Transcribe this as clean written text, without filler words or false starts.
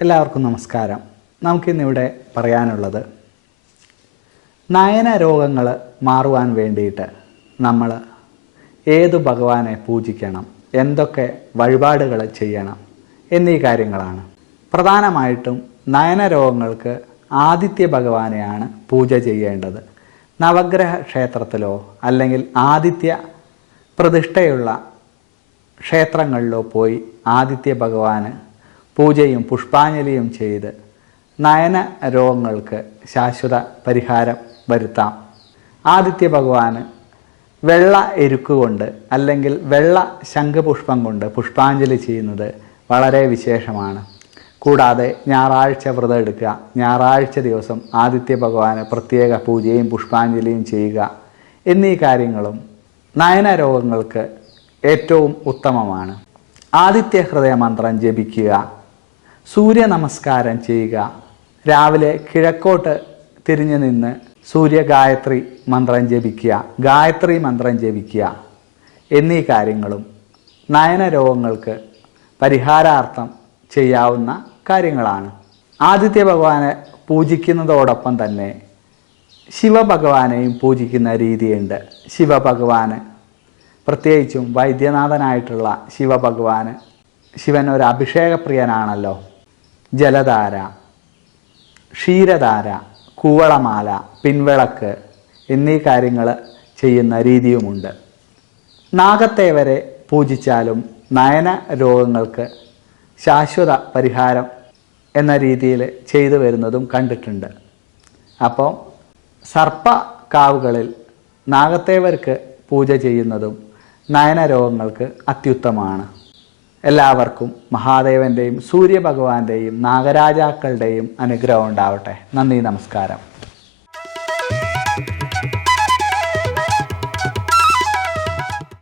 എല്ലാവർക്കും നമസ്കാരം. നമുക്കിന്നിവിടെ പറയാനുള്ളത് നയന രോഗങ്ങൾ മാറുവാൻ വേണ്ടിയിട്ട് നമ്മൾ ഏതു ഭഗവാനെ പൂജിക്കണം, എന്തൊക്കെ വഴിപാടുകൾ ചെയ്യണം എന്നീ കാര്യങ്ങളാണ്. പ്രധാനമായിട്ടും നയന രോഗങ്ങൾക്ക് ആദിത്യ ഭഗവാനെയാണ് പൂജ ചെയ്യേണ്ടത്. നവഗ്രഹ ക്ഷേത്രത്തിലോ അല്ലെങ്കിൽ ആദിത്യ പ്രതിഷ്ഠയുള്ള ക്ഷേത്രങ്ങളിലോ പോയി ആദിത്യ ഭഗവാന് പൂജയും പുഷ്പാഞ്ജലിയും ചെയ്ത് നയന രോഗങ്ങൾക്ക് ശാശ്വത പരിഹാരം വരുത്താം. ആദിത്യ ഭഗവാന് വെള്ള എരുക്കുകൊണ്ട് അല്ലെങ്കിൽ വെള്ള ശംഖുപുഷ്പം കൊണ്ട് പുഷ്പാഞ്ജലി ചെയ്യുന്നത് വളരെ വിശേഷമാണ്. കൂടാതെ ഞായറാഴ്ച വ്രതം എടുക്കുക, ഞായറാഴ്ച ദിവസം ആദിത്യ ഭഗവാന് പ്രത്യേക പൂജയും പുഷ്പാഞ്ജലിയും ചെയ്യുക എന്നീ കാര്യങ്ങളും നയന രോഗങ്ങൾക്ക് ഏറ്റവും ഉത്തമമാണ്. ആദിത്യ ഹൃദയ മന്ത്രം ജപിക്കുക, സൂര്യ നമസ്കാരം ചെയ്യുക, രാവിലെ കിഴക്കോട്ട് തിരിഞ്ഞു നിന്ന് സൂര്യ ഗായത്രി മന്ത്രം ജപിക്കുക, ഗായത്രി മന്ത്രം ജപിക്കുക എന്നീ കാര്യങ്ങളും നയന രോഗങ്ങൾക്ക് പരിഹാരാർത്ഥം ചെയ്യാവുന്ന കാര്യങ്ങളാണ്. ആദിത്യ ഭഗവാനെ പൂജിക്കുന്നതോടൊപ്പം തന്നെ ശിവഭഗവാനെയും പൂജിക്കുന്ന രീതിയുണ്ട്. ശിവഭഗവാന് പ്രത്യേകിച്ചും വൈദ്യനാഥനായിട്ടുള്ള ശിവഭഗവാന്, ശിവൻ ഒരു അഭിഷേകപ്രിയനാണല്ലോ. ജലധാര, ക്ഷീരധാര, കൂവളമാല, പിൻവിളക്ക് എന്നീ കാര്യങ്ങൾ ചെയ്യുന്ന രീതിയുമുണ്ട്. നാഗത്തെ വരെ പൂജിച്ചാലും നയന രോഗങ്ങൾക്ക് ശാശ്വത പരിഹാരം എന്ന രീതിയിൽ ചെയ്തു വരുന്നതും കണ്ടിട്ടുണ്ട്. അപ്പോൾ സർപ്പക്കാവുകളിൽ നാഗത്തേവർക്ക് പൂജ ചെയ്യുന്നതും നയന രോഗങ്ങൾക്ക് അത്യുത്തമമാണ്. എല്ലാവർക്കും മഹാദേവൻ്റെയും സൂര്യഭഗവാന്റെയും നാഗരാജാക്കളുടെയും അനുഗ്രഹം ഉണ്ടാവട്ടെ. നന്ദി, നമസ്കാരം.